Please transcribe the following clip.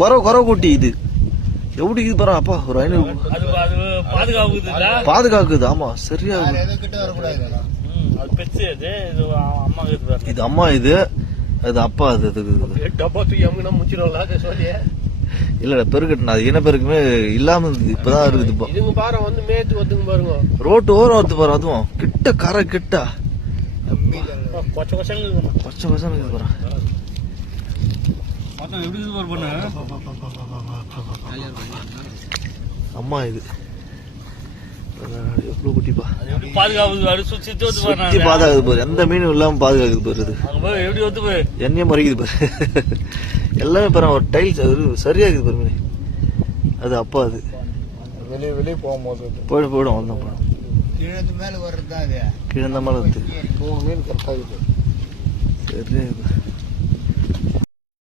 குறை குட்டி இது எப்படி இது பாரு அப்பா ஒரு 500 பாதுகாக்குது. ஆமா சரியா இது அம்மா இது அது அப்பா அது இல்ல பெருக்கட்டு அது இனப்பெருக்குமே இல்லாம இருந்தது இப்பதான் இருக்குது. பாருங்க ரோட்டு ஓரம் வந்து பாரு அதுவும் கிட்ட கரை கிட்ட கொச்ச கொச்சன்னு பாரு. அம்மா இது எவ்வளவு குட்டிப்பா சுத்தி பாதுகாக்குது பாரு. எந்த மீனும் இல்லாம பாதுகாக்குது பாரு. எண்ணெயும் மறைக்குது பாரு. எல்லாமே பாரு ஒரு டைல்ஸ் சரியா இருக்குது பாரு மீன். அது அப்பா அது வெளியே போகும்போது போயிடும் அவ்வளோதான் போயிடும். கீழே மேல வர்றது கீழே மேல வருது. 3 மீன் கரெக்டாக இருக்குது. சரியா